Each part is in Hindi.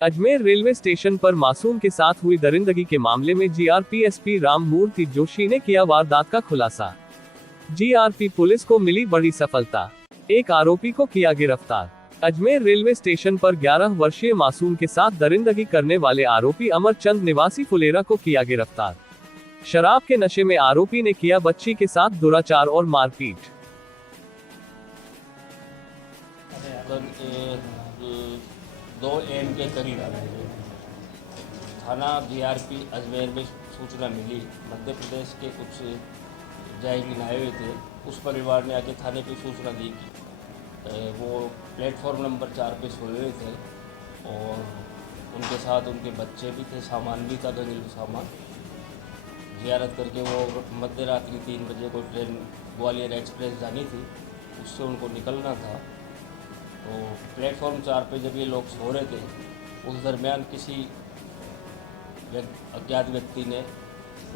अजमेर रेलवे स्टेशन पर मासूम के साथ हुई दरिंदगी के मामले में जीआरपी एसपी राममूर्ति जोशी ने किया वारदात का खुलासा। जीआरपी पुलिस को मिली बड़ी सफलता, एक आरोपी को किया गिरफ्तार। अजमेर रेलवे स्टेशन पर 11 वर्षीय मासूम के साथ दरिंदगी करने वाले आरोपी अमरचंद निवासी फुलेरा को किया गिरफ्तार। शराब के नशे में आरोपी ने किया बच्ची के साथ दुराचार और मारपीट। 2 AM के करीब थाना जीआरपी अजमेर में सूचना मिली। मध्य प्रदेश के कुछ जायरीन आए हुए थे। उस परिवार ने आके थाने पे सूचना दी कि वो प्लेटफॉर्म नंबर 4 पे सोए हुए थे और उनके साथ उनके बच्चे भी थे, सामान भी था, घरेलू सामान। जियारत करके वो मध्य रात्रि 3 बजे को ट्रेन ग्वालियर एक्सप्रेस जानी थी, उससे उनको निकलना था। तो प्लेटफॉर्म 4 पे जब ये लोग सो रहे थे, उस दरमियान किसी अज्ञात व्यक्ति ने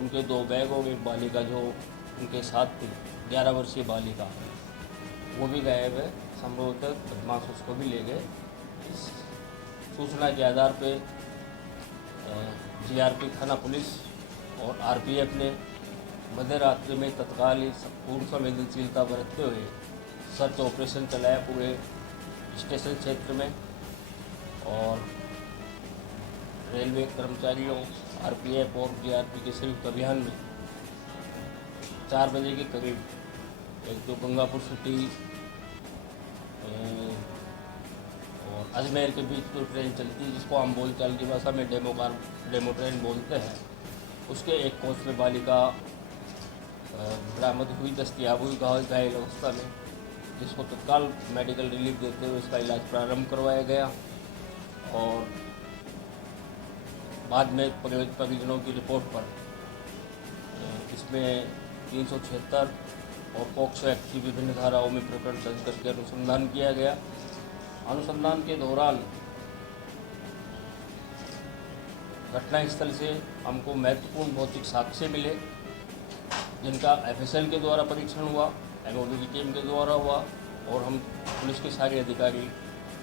उनके 2 बैग और एक बालिका जो उनके साथ थी, 11 वर्षीय बालिका, वो भी गायब है। संभवतः बदमाश उसको भी ले गए। इस सूचना के आधार पे जीआरपी थाना पुलिस और आरपीएफ ने मध्य रात्रि में तत्काल ही पूर्ण संवेदनशीलता बरतते हुए सर्च ऑपरेशन चलाया पूरे स्टेशन क्षेत्र में। और रेलवे कर्मचारियों, आरपीएफ और जीआरपी के संयुक्त अभियान में 4 बजे के करीब एक तो गंगापुर सिटी और अजमेर के बीच जो ट्रेन चलती है, जिसको हम बोलचाल की भाषा में डेमो ट्रेन बोलते हैं, उसके एक कोच में बालिका बरामद हुई, दस्तियाब हुई घायल अवस्था में, जिसको तत्काल मेडिकल रिलीफ देते हुए इसका इलाज प्रारंभ करवाया गया। और बाद में परिजनों की रिपोर्ट पर इसमें 376 और पॉक्सो एक्ट की विभिन्न धाराओं में प्रकरण दर्ज करके अनुसंधान किया गया। अनुसंधान के दौरान घटनास्थल से हमको महत्वपूर्ण भौतिक साक्ष्य मिले, जिनका एफएसएल के द्वारा परीक्षण हुआ, एमओडी की टीम के द्वारा हुआ, और हम पुलिस के सारे अधिकारी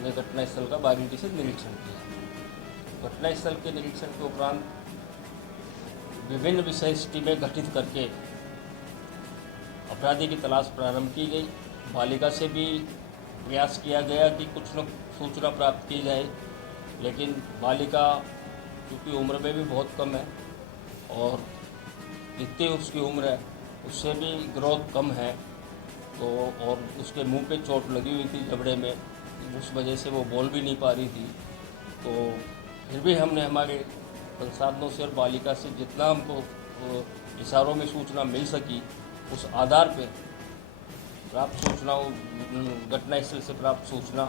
ने घटनास्थल का बारीकी से निरीक्षण किया। घटनास्थल के निरीक्षण के उपरांत विभिन्न विशेष टीमें गठित करके अपराधी की तलाश प्रारंभ की गई। बालिका से भी प्रयास किया गया कि कुछ न सूचना प्राप्त की जाए, लेकिन बालिका क्योंकि उम्र में भी बहुत कम है और जितनी उसकी उम्र है उससे भी ग्रोथ कम है, तो और उसके मुंह पे चोट लगी हुई थी जबड़े में, उस वजह से वो बोल भी नहीं पा रही थी। तो फिर भी हमने हमारे संसाधनों से और बालिका से जितना हमको इशारों में सूचना मिल सकी, उस आधार पे प्राप्त सूचनाओं, घटनास्थल से प्राप्त सूचना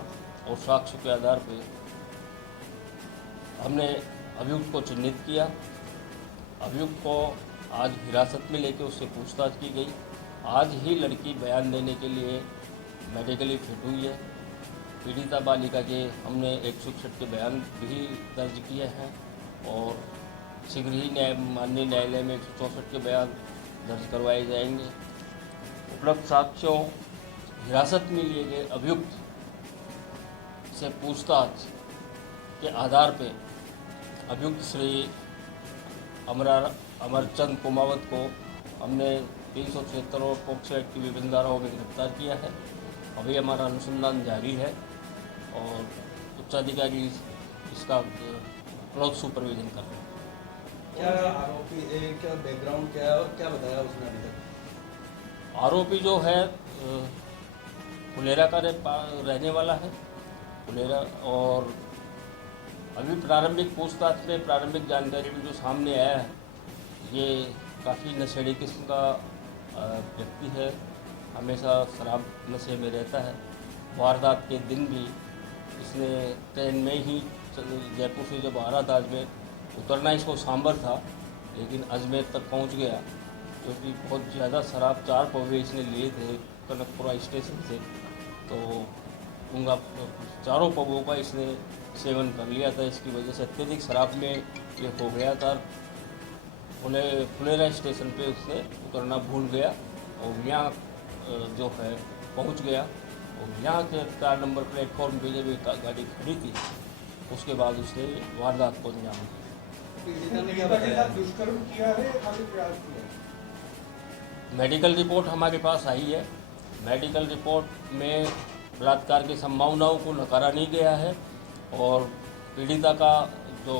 और साक्ष्य के आधार पे हमने अभियुक्त को चिन्हित किया। अभियुक्त को आज हिरासत में लेकर उससे पूछताछ की गई। आज ही लड़की बयान देने के लिए मेडिकली फिट हुई है। पीड़िता बालिका के हमने 161 के बयान भी दर्ज किए हैं और शीघ्र ही माननीय न्यायालय में 164 के बयान दर्ज करवाए जाएंगे। उपलब्ध साक्ष्यों, हिरासत में लिए गए अभियुक्त से पूछताछ के आधार पर अभियुक्त श्री अमरचंद कुमावत को हमने 376 और पॉक्सो एक्ट की विभिन्न धाराओं में गिरफ्तार किया है। अभी हमारा अनुसंधान जारी है और उच्चाधिकारी इसका क्लोज सुपरविजन कर रहे हैं। क्या आरोपी क्या बैकग्राउंड क्या है और क्या बताया उसने अभी तक? आरोपी जो है फुलेरा का रहने वाला है, फुलेरा। और अभी प्रारंभिक पूछताछ में प्रारंभिक जानकारी में जो सामने आया है, ये काफ़ी नशेड़ी किस्म का व्यक्ति है, हमेशा शराब नशे में रहता है। वारदात के दिन भी इसने ट्रेन में ही जयपुर से जब आ रहा था अजमेर, उतरना इसको सांबर था, लेकिन अजमेर तक पहुंच गया क्योंकि बहुत ज़्यादा शराब 4 पौवे इसने लिए थे कनकपुरा स्टेशन से, तो उनका 4 पौवों का इसने सेवन कर लिया था। इसकी वजह से अत्यधिक शराब में ये हो गया था। फुलेरा स्टेशन पे उसने उतरना भूल गया और यहाँ जो है पहुँच गया। और यहाँ के 4 नंबर प्लेटफॉर्म पे जब एक गाड़ी खड़ी थी उसके बाद उसने वारदात को अंजाम दिया। पीड़िता ने क्या बताया? दुष्कर्म किया है या खाली प्रयास किया? मेडिकल रिपोर्ट हमारे पास आई है। मेडिकल रिपोर्ट में बलात्कार की संभावनाओं को नकारा नहीं गया है और पीड़िता का जो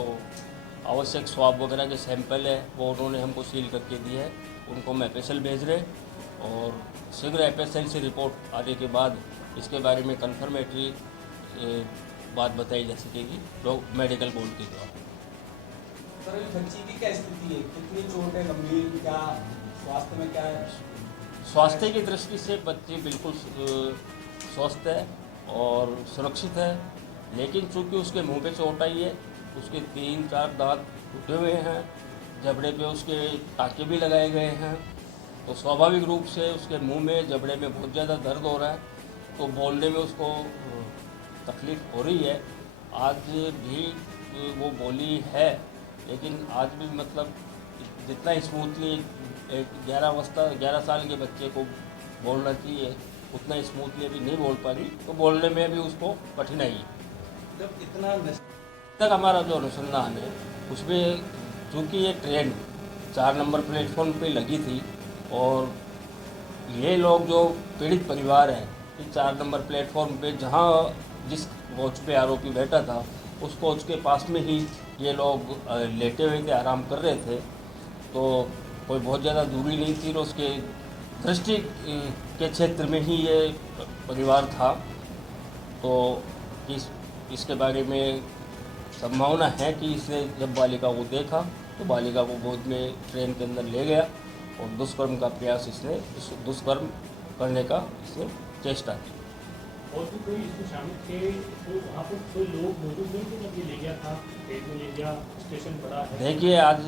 आवश्यक स्वाब वगैरह के सैंपल है वो उन्होंने हमको सील करके दिए है। उनको हम एफएसएल भेज रहे और शीघ्र एफएसएल से रिपोर्ट आने के बाद इसके बारे में कन्फर्मेटरी बात बताई जा सकेगी लोग मेडिकल बोर्ड के द्वारा। सर इस बच्ची की क्या स्थिति है, कितनी चोट है, गंभीर, क्या स्वास्थ्य में क्या है? स्वास्थ्य की दृष्टि से बच्ची बिल्कुल स्वस्थ है और सुरक्षित है, लेकिन चूंकि उसके मुंह पे चोट आई है, उसके 3-4 दांत टूटे हुए हैं, जबड़े पे उसके टाँके भी लगाए गए हैं, तो स्वाभाविक रूप से उसके मुंह में जबड़े में बहुत ज़्यादा दर्द हो रहा है, तो बोलने में उसको तकलीफ़ हो रही है। आज भी वो बोली है, लेकिन आज भी मतलब जितना स्मूथली एक 11 साल के बच्चे को बोलना चाहिए उतना स्मूथली अभी नहीं बोल पा रही, तो बोलने में भी उसको कठिनाई है। जब इतना तक हमारा जो अनुसंधान है उसमें चूँकि ये ट्रेन 4 नंबर प्लेटफॉर्म पे लगी थी और ये लोग जो पीड़ित परिवार है कि 4 नंबर प्लेटफॉर्म पे जहाँ जिस कोच पे आरोपी बैठा था उस कोच के पास में ही ये लोग लेटे हुए थे, आराम कर रहे थे, तो कोई बहुत ज़्यादा दूरी नहीं थी और उसके दृष्टि के क्षेत्र में ही ये परिवार था। तो इसके बारे में संभावना है कि इसने जब बालिका को देखा तो बालिका को गोद में ट्रेन के अंदर ले गया और दुष्कर्म का प्रयास इसने दुष्कर्म करने का इसने चेष्टा की। और भी कोई इसमें शामिल थे तो वहाँ पर कोई लोग मौजूद नहीं थे जब ये ले गया था, ट्रेन में ले गया, स्टेशन पड़ा है? देखिए, आज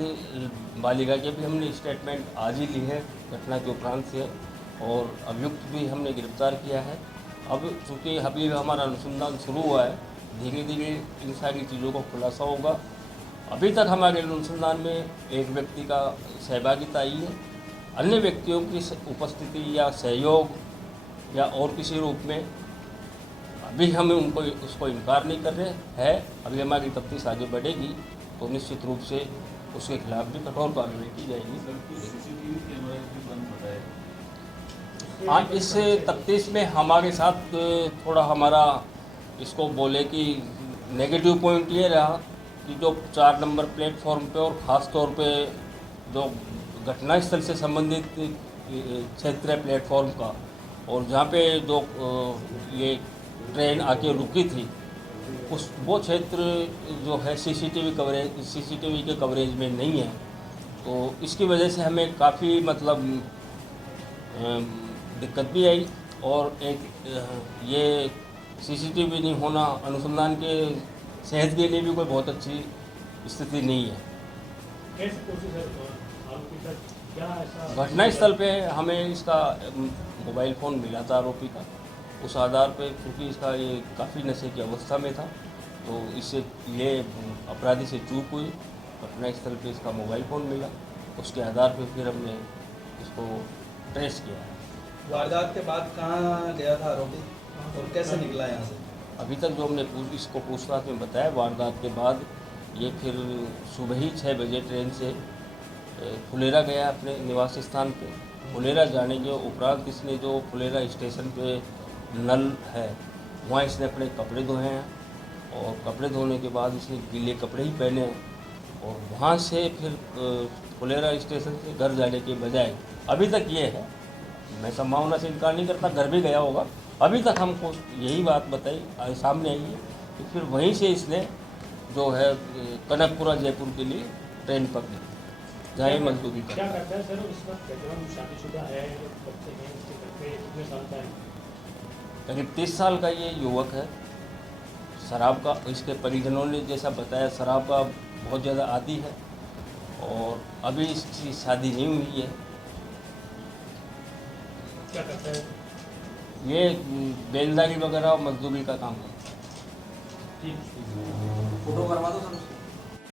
बालिका के भी हमने स्टेटमेंट आज ही ली है घटना के उपरांत से और अभियुक्त भी हमने गिरफ्तार किया है। अब चूँकि अभी हमारा अनुसंधान शुरू हुआ है, धीरे धीरे इन सारी चीज़ों का खुलासा होगा। अभी तक हमारे अनुसंधान में एक व्यक्ति का सहभागिता आई है, अन्य व्यक्तियों की उपस्थिति या सहयोग या और किसी रूप में अभी हम उसको इनकार नहीं कर रहे हैं। अभी हमारी तफ्तीश आगे बढ़ेगी तो निश्चित रूप से उसके खिलाफ भी कठोर कार्रवाई की जाएगी। हाँ, इस तफ्तीश में हमारे साथ थोड़ा हमारा इसको बोले कि नेगेटिव पॉइंट ये रहा कि जो 4 नंबर प्लेटफॉर्म पे और ख़ास तौर पे जो घटनास्थल से संबंधित क्षेत्र है प्लेटफॉर्म का और जहाँ पे जो ये ट्रेन आके रुकी थी वो क्षेत्र जो है सीसीटीवी के कवरेज में नहीं है, तो इसकी वजह से हमें काफ़ी मतलब दिक्कत भी आई और एक ये सीसीटीवी नहीं होना अनुसंधान के सेहत के लिए भी कोई बहुत अच्छी स्थिति नहीं है। कैसे कोशिश है आरोपी का क्या ऐसा? घटनास्थल पे हमें इसका मोबाइल फ़ोन मिला था आरोपी का, उस आधार पे क्योंकि इसका ये काफ़ी नशे की अवस्था में था तो इससे ये अपराधी से चूक हुई, घटनास्थल पे इसका मोबाइल फ़ोन मिला, उसके आधार पे फिर हमने इसको ट्रेस किया। वारदात के बाद कहाँ गया था आरोपी और कैसे निकला यहाँ से? अभी तक जो हमने इसको पूछताछ में बताया, वारदात के बाद ये फिर सुबह ही 6 बजे ट्रेन से फुलेरा गया अपने निवास स्थान पे। फुलेरा जाने के उपरांत इसने जो फुलेरा स्टेशन पे नल है वहाँ इसने अपने कपड़े धोए हैं और कपड़े धोने के बाद इसने गीले कपड़े ही पहने हैं और वहाँ से फिर फुलेरा स्टेशन से घर जाने के बजाय अभी तक ये है, मैं संभावना से इनकार नहीं करता घर भी गया होगा, अभी तक हमको यही बात बताई सामने आई है कि फिर वहीं से इसने जो है कनकपुरा जयपुर के लिए ट्रेन पकड़ी जहाँ ये मजदूरी क्या करता है। करता है सर? इसका बैकग्राउंड शादीशुदा है, बच्चे हैं, इसके घर पे कितने साल का है? करीब 30 साल का ये युवक है। शराब का इसके परिजनों ने जैसा बताया शराब का बहुत ज़्यादा आदी है और अभी इसकी शादी नहीं हुई है। क्या करता है? ये बेलदारी वगैरह मजदूरी का काम करता है। ठीक। फोटो करवा दो सर उसकी।